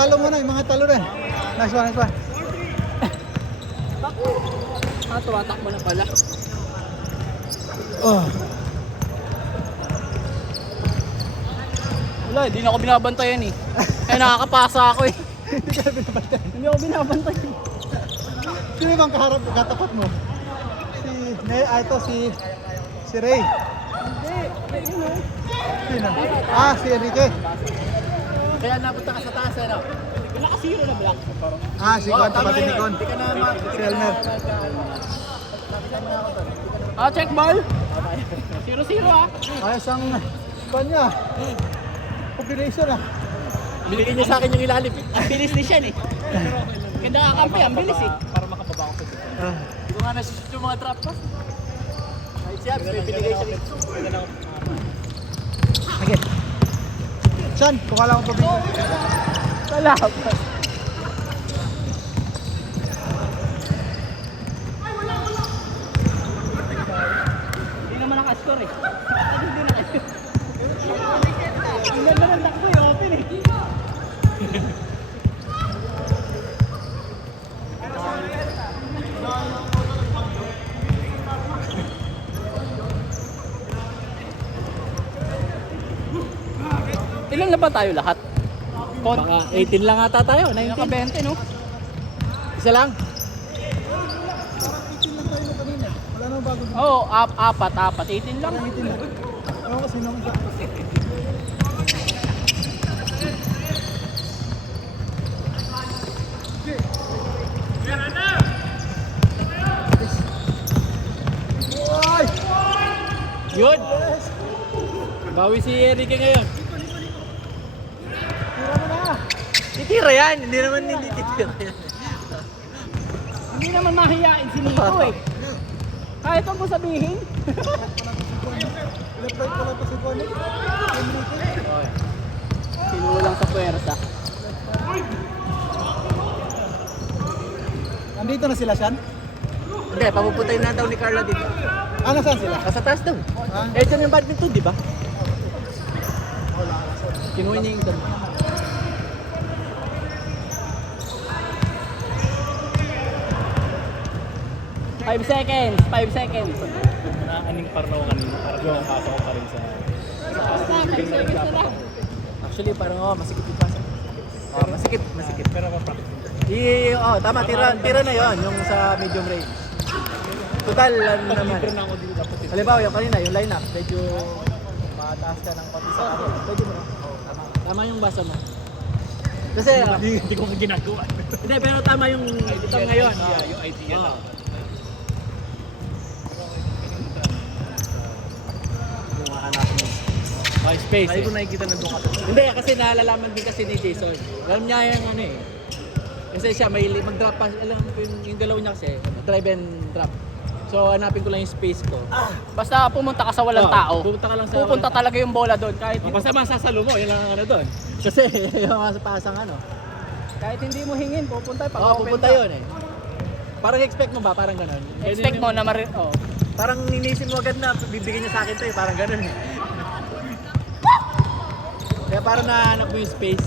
Talo mo na yung mga talo rin. Nice one, nice one. Tumatakbo na pala. Oh. Wala, hindi na ako binabantayan eh. Kaya nakakapasa ako eh. Hindi ka binabantayan. Hindi ako binabantayan. Sino bang kaharap, katapat mo? Si Ray. Sino? Ah, si Enrique. Kaya napunta ka sa taas eh, no? Wala ka zero na black. Ah, si Juan, kapatid ni Con. Hindi ka na Si Elmer. Check ball. 0-0 ah. Ayos ang kanya. Combination ah. Binigyan niya sa akin yung ilalim. Ang bilis ni Shen eh. Ganda ka kampi, ang bilis eh. Para makababa ako sa dito. Hindi ko nga nasusut yung mga trap pa. Kahit siya, may binigay siya. Sige. Sean, kuha lang ako tubig. Salamat. Hindi naman nakascore eh. Hindi nakascore. Ang ganda ng takbo eh, open eh. Ilan na ba tayo lahat? Baka 18 lang ata tayo, 19 ka 20 no? Isa lang? Parang 18 lang tayo na kanina. Wala nang bago. Oo, apat, 18 lang. 18 lang. Ano kasi nung isa? Ay! Yun! Bawi si Enrique ngayon. Tira mo na! Titira yan, hindi naman titira yan. Hindi naman mahihain si Nico eh. Kahit ang mo sabihin. Left right pala pa si Juan. Enrique. Sinulang sa puwersa. Andito na sila, Sean? Hindi, papupuntayin na daw ni Carla dito. Ah, nasaan sila? Nasa taas daw. Ah? Eh, dyan yung badminton, di ba? Kinuha niya yung dami. Five seconds. Aning parno kanina para pinapasok ko pa rin sa Actually, parang masikip yung pasa. Masikip. pero ma-practice. Tama, tira na yon yung sa medium range. Total, ano naman. Libre na ako dito dapat. Halimbawa, yung kanina, yung lineup, medyo mataas ka ng konti sa ano. Pwede mo. Tama yung basa mo. Kasi, Hindi ko ginagawa. hindi, pero tama yung ito ngayon. Yung idea lang. May space Ay ko nakikita na doon ka. Hindi, kasi nalalaman din kasi ni Jason. Alam niya yung ano eh. Kasi siya may mag-drop pass. Alam ko yung galaw niya kasi, drive and drop. So hanapin ko lang yung space ko. Basta pumunta ka sa walang tao. Pupunta ka lang sa Pupunta talaga yung bola doon. Kahit basta masasalo mo, yun lang ang ano doon. kasi yung mga pasang ano. Kahit hindi mo hingin, pupunta. Pupunta yun eh. Parang expect mo ba? Parang ganun. Expect mo na parang inisip mo agad na bibigyan niya sa akin to eh. Parang ganun eh. Kaya parang nahanap mo yung space.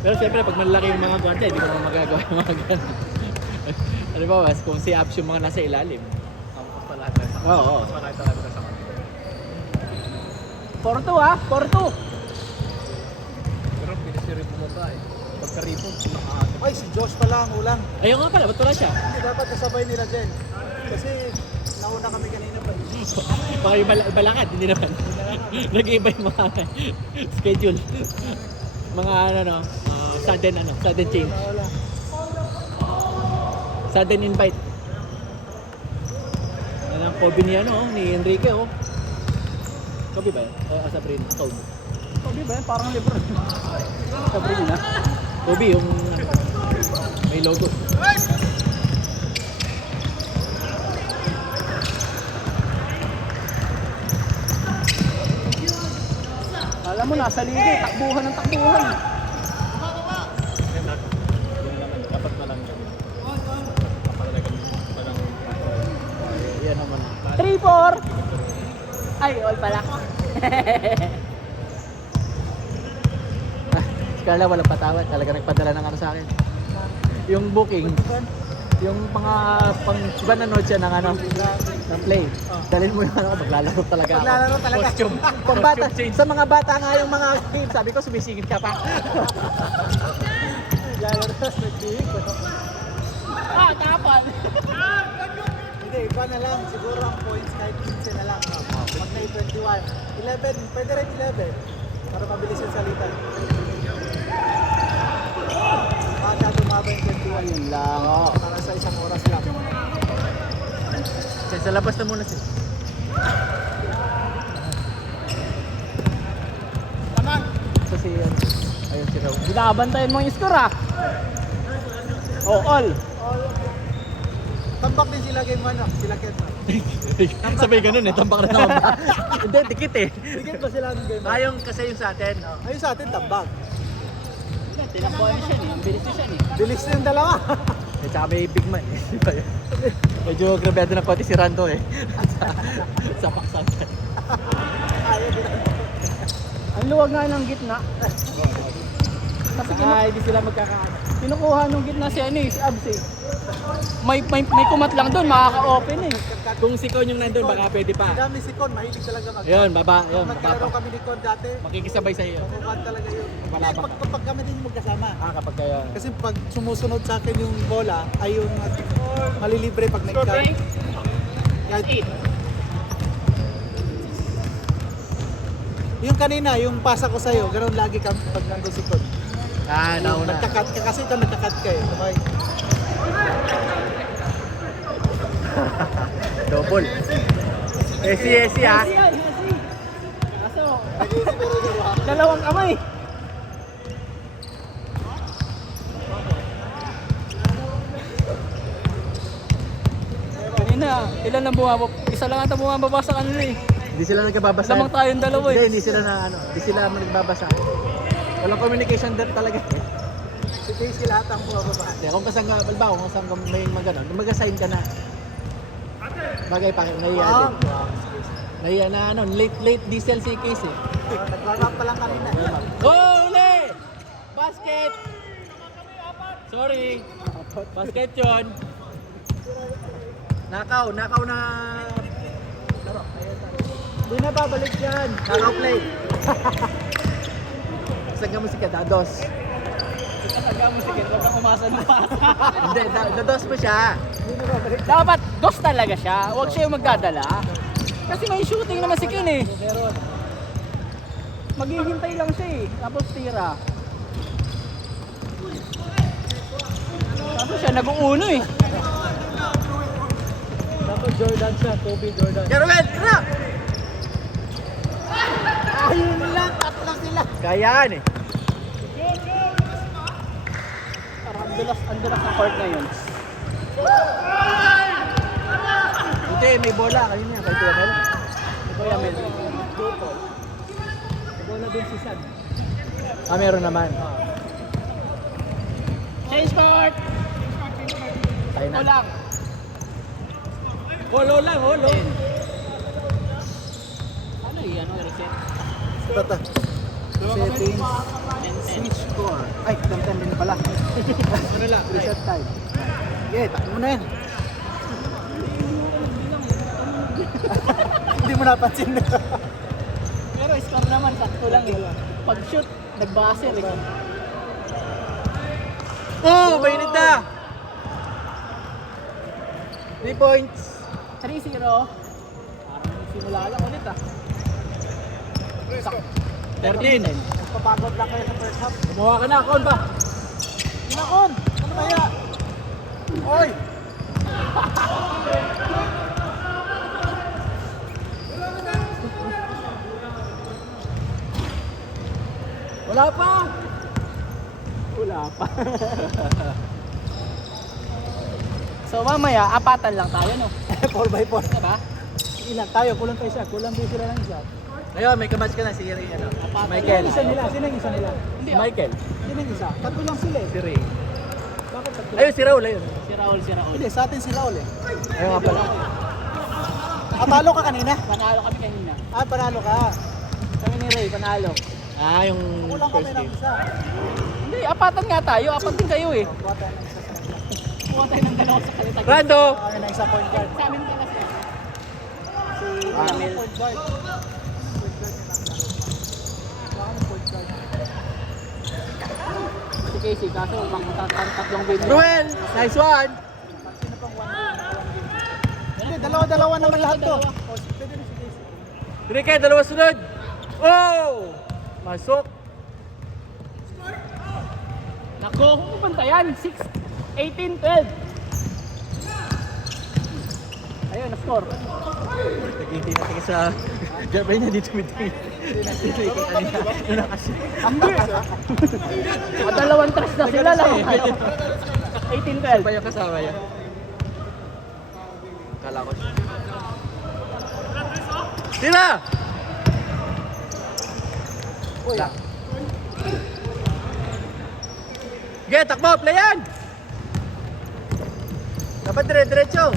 Pero siyempre pag malaki yung mga guardia, hindi ko naman magagawa yung mga ganun. Ano ba, kung si Abs yung mga nasa ilalim. Tapos pa lahat na sa kanila. Oo. Tapos pa lahat na sa kanila. 4-2 ah, 4-2. Pero pinisirin mo ba eh. Pagka-ripon, nakahatid. Ay, si Josh pala ang ulang. Ayun nga pala, ba't wala siya? Hindi dapat kasabay nila dyan. Kasi nauna kami kanina pa. Baka yung balakad, hindi naman. Nag-iiba yung mga schedule. Mga sudden change. Wala. Sudden invite. Yan ang Kobe ni ni Enrique Kobe ba yan? Sabrina, Kobe. Kobe ba yan? Parang Lebron. Sabrina. Kobe yung may logo. Alam mo, nasa liga, takbuhan ng takbuhan. Dapat na lang yun. Yan naman. 3-4! Ay, all pala. Carla, walang patawad. Talaga nagpadala ng ano sa akin. Yung booking, yung mga pang iba nanood siya ng ano, ng play. Dalhin mo yung ano, maglalaro talaga ako. Maglalaro talaga. Costume. Pang bata, sa mga bata nga yung mga game, sabi ko sumisingit ka pa. Lalaro sa nag-bihig. Tapal. Hindi, iba na lang. Siguro ang points kahit 15 na lang. Pag may 21. 11, pwede rin 11. Para mabilis yung salita. Baka tumaba yung 21. Ayun lang, oh. Para sa isang oras lang. Sa labas na muna siya. Taman! So si, ayun si Raul. Binabantayan mo yung score ah. Oh, all. Tambak din sila game 1. Sila Ken. Sabay ganun eh, tambak na naman ba? Hindi, dikit eh. Dikit ba sila ng game 1? Ayong kasi yung sa atin. Ayun sa atin, tambak. Tinakbuhan siya eh. Ang bilis niya siya eh. Bilis na yung dalawa. Eh, tsaka may big man eh. Di ba yun? Medyo grabedo ng konti si Rando eh. sa paksan. Ayaw din. Ang luwag nga ng gitna. Kasi hindi sila magkakaano. Kinukuha nung gitna si ano eh, si Abs eh. May kumat lang doon, makaka-open eh. Kung si Kon yung nandun, baka pwede pa. Dami si Con, mahilig talaga mag- Yun, baba. Yun, Magkalaro baba. kami ni Con dati. Makikisabay sa iyo. Makukuhan talaga yun. Hindi, Palabang. pag kami din yung magkasama. Kapag kayo. Kasi pag sumusunod sa akin yung bola, ay yung malilibre pag Score nag-cut. blank, Kahit 8. yung kanina, yung pasa ko sa'yo, ganoon lagi kami pag nandun si Con. Nauna. Nagkakat ka kasi kami nagkakat ka eh. Sabay. Double. Esi ha. Kaso, dalawang kamay. Kanina, ilan lang bumababa? Isa lang ata bumababa sa kanila eh. Hindi sila nagkababasa. Lamang tayong dalawa eh. Hindi sila na ano, hindi sila nagbabasa. Walang communication depth talaga. Si Casey lahat ang bumababa. Hindi, kung kasang balba, kung kasang may magano, mag-assign ka na. Bagay pa, naiya din. Naiya na ano, late diesel si case eh. Nag-warm up pa lang kanina. Oh, uli! Basket! Sorry. Basket yun. Nakaw na. Hindi na babalik yan. Nakaw play. Saga mo si Kadados. Kasaga mo sige, huwag kang umasa ng pasa. Hindi, dados mo siya. Hindi na babalik. Dapat dos talaga siya, huwag siya yung magdadala. Kasi may shooting naman si Ken eh. Meron. Maghihintay lang siya eh, tapos tira. Tapos siya nag-uuno eh. Dapat Jordan siya, Kobe Jordan. Jarwell, tira! Ayun lang, tatlo sila. Kayaan eh. Parang ang dulas ng court ngayon. Hindi, may bola. Kanina, kay Tuamel. Ito yung Melvin. Bola din si Sad. Meron naman. Change court! Tayo na. Kulang. Holo lang, holo. Ano eh, ano reset? Tata. Settings. Switch score. Ay, gantan din pala. Ano lang? Reset time. Okay, takbo mo na yan. Hindi mo napansin na. Pero score naman, sakto lang eh. Pag shoot, nagbase eh. Oh, mainit na! 3 points. 3-0. Parang simula lang ulit ah. 13. Papagod lang kayo sa first half. Gumawa ka na, Kon ba? Kinakon! Ano ba yan? Oy! Wala pa! Wala pa. So mamaya, apatan lang tayo no? 4x4. Diba? Ilan tayo? Kulang tayo isa. Kulang din sila ng isa. Ngayon, may kamatch ka na si Ray, ano? Sino Michael. yung isa nila? Sino yung isa nila? Hindi, Michael. Sino yung isa? Tatlo lang sila eh. Si Ray. Bakit tatlo? Ayun, si Raul, ayun. si Raul. Hindi, sa atin si Raul eh. Ayun nga pala. Talo ka kanina? Panalo kami kanina. Ah, panalo ka. Kami ni Ray, panalo. Yung Kulang first kami ng game. isa. Hindi, apatan nga tayo. Apat din kayo eh. Kuha tayo ng isa. Kuha tayo ng dalawa sa kanita. Brando! Kami ng isa point guard. Sa amin pala siya. Si Ramil. point guard. Point guard niya lang laro. Kuha kami point guard. Si Casey, kaso pang tatlong game. Ruel! Nice one! Sino pang one game? Hindi, dalawa-dalawa naman lahat to. O, pwede na si Casey. Enrique, dalawa sunod! Oh! Masok! Nako, kung pupunta yan. 6, 18, 12. Ayun, na-score. Nag-18 natin sa gabay niya dito with me. Dalawang trash na sila lang. 18-12. Pa yung kasama niya. Kala ko siya. Tira! Uy, Sige, takbo! Playan! Dapat dire-diretso.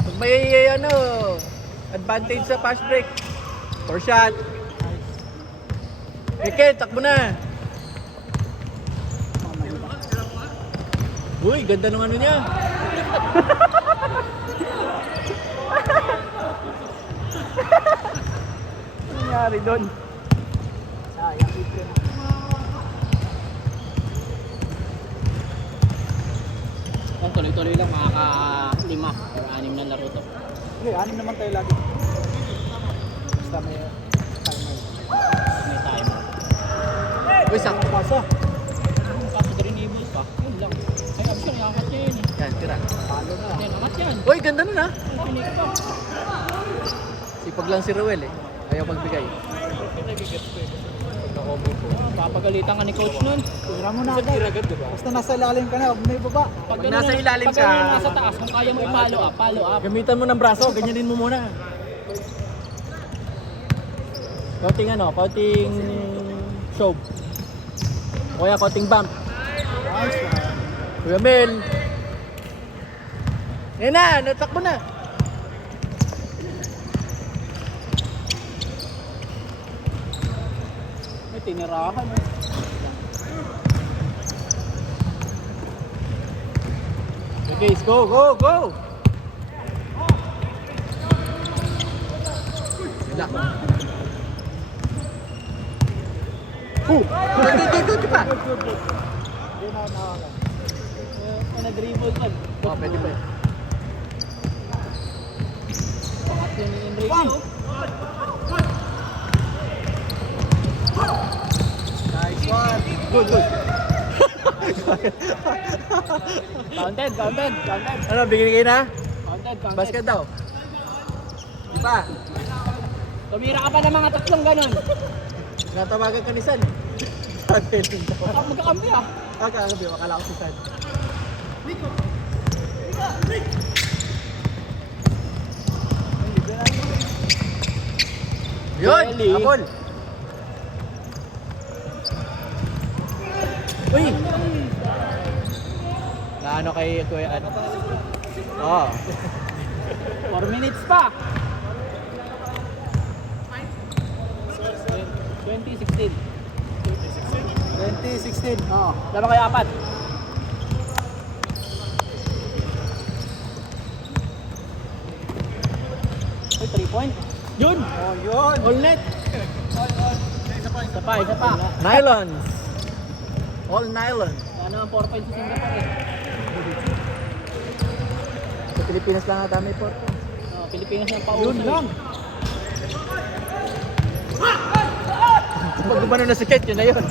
Pag may advantage sa fast break. 4 shot. Ike, takbo na. Uy, ganda ng ano niya. Ano nangyari doon? sayang ito. Oh, tuloy-tuloy lang, makaka-5 or 6 na laro to. Hindi, anim naman tayo lagi. Basta may timer. May time. Uy, sakto. Pasa. Kaso greenables pa. Yun lang. Ay, abis yun, iangat niya yun eh. Yan, tira. Palo na. Yan, angat yan. Uy, ganda nun ha. Ay, pinig pa. Sipag lang si Ruel eh. Ayaw magbigay. Nakakombo po. Papagalitan ka ni coach nun. Tira mo na agad. Basta nasa ilalim ka na, huwag may baba. Pag nasa ilalim pag ka- ganun nasa taas, kung kaya mo i-follow up. Gamitan mo ng braso, ganyanin mo muna. Konting konting shove. O kaya konting bump. Nice one. Kuya Mel. Yan na, natakbo na. May tinirahan eh. Okay, go, go, go! Wala. Go pa! Hindi na nawalan. May nag-dribble ka. Oh, pwede pa yun. Pangatlo ni Enrique. Bang! oh. Nice one. Good, good. Counted. Ano, bigyan kayo na? Counted. Basket daw. Di ba? Tumira ka pa ng mga tatlong ganun. Natawagan ka ni San. Sabi lang daw. Magkakampi ah. Kakabi, akala ko si San. Yun! Really? Apol! Uy! Naano kay Kuya ano? Oo. 4 minutes pa. 2016. 2016. Oo. Laban kayo 4. Uy, 3 point. Yun! Oh, yun. All net! Isa pa. Nylons! All nylon. Ano ang 4 points sa Singapore eh. Sa Pilipinas lang ata may port. Oh, Pilipinas ang pauso. Yun lang. Pag gumano na si Kate, yun na yun.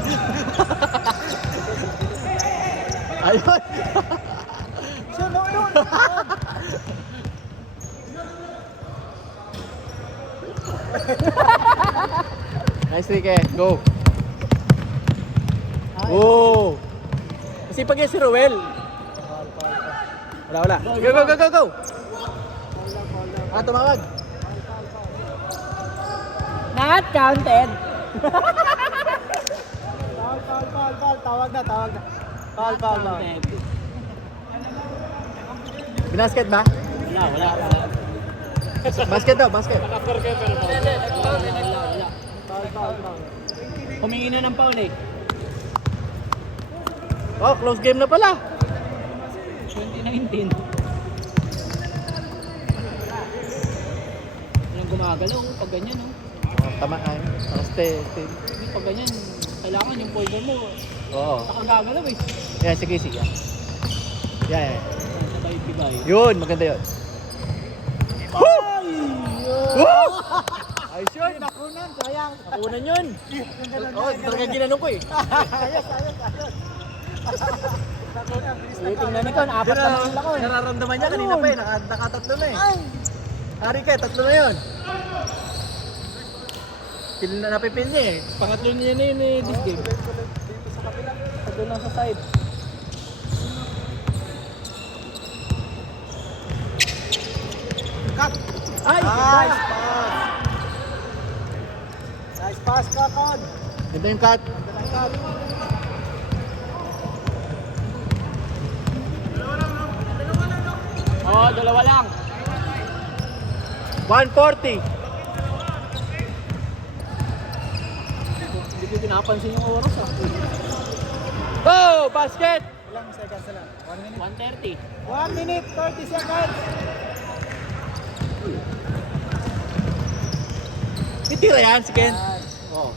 Ayun! Siya na yun. Nice trick eh. Go! Oh! Kasi pag yan si Ruel. Wala. Go! Tumawag. Not counted. Foul. Tawag na. Foul. Counted. Binasket ba? Wala. Basket daw, basket. Wala. Foul. Humingi na ng foul eh. Oh, close game na pala. 2019. Walang gumagalaw pag ganyan, no? Oh, tamaan. Hindi pag ganyan, kailangan yung folder mo. Oo. Nakagagalaw eh. Yan, sige. Yan. Sabay bigay. Yun, maganda yun. Woo! Ayos yun. Nakunan, sayang. Nakunan yun. Oo, talaga ginanong ko eh. Ayos. Nakunan, bilis na Tingnan nito, apat na lang ako eh. Nararamdaman niya kanina pa eh. Nakatatlo na eh. Hari ka, tatlo na yun. Pil na napipil niya eh. Pangatlo niya na yun eh, this game. Dito sa kabila. Doon lang sa side. Cut. Ay! Nice pass. Nice pass, Kakon. Ganda yung cut. Cut. Oo, dalawa lang. 140. Hindi ko pinapansin yung oras ah. Oh, basket! Ilang seconds na lang? 1 minute. 1:30. 1 minute, 30 seconds. Titira yan si Ken. Oh.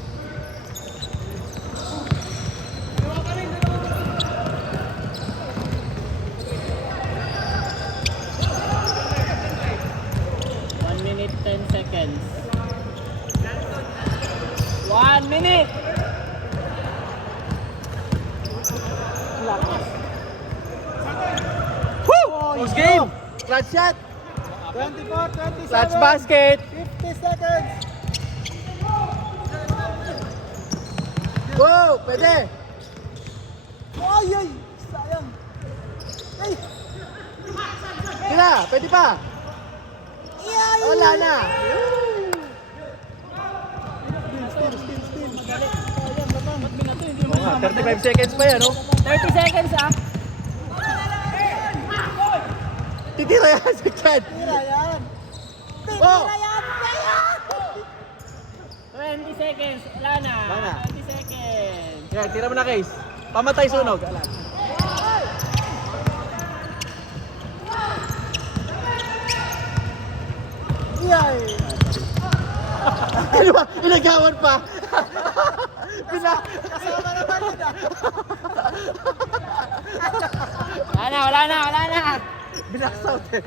One minute, 10 seconds. 1 minute! Lakas. Woo! Close game! Clutch shot! 24, 27. Clutch basket! 50 seconds. Wow! Pwede! Ay! Sayang. Ay! Tira! Pwede pa! Wala na! Still. Sayang naman. Ba't binato? Hindi mo Oo nga, 35 seconds pa yan, oh. 30 seconds ah. Titira yan si Ken! Tira yan. Oh! Tira yan. Sayang. 20 seconds. Wala na. Wala na. 20 seconds. Yan, tira mo na case. Pamatay sunog. Alam. Yay! Ano ba? Inagawan pa! Kasama naman yun ah. Wala na. Binaksaut eh.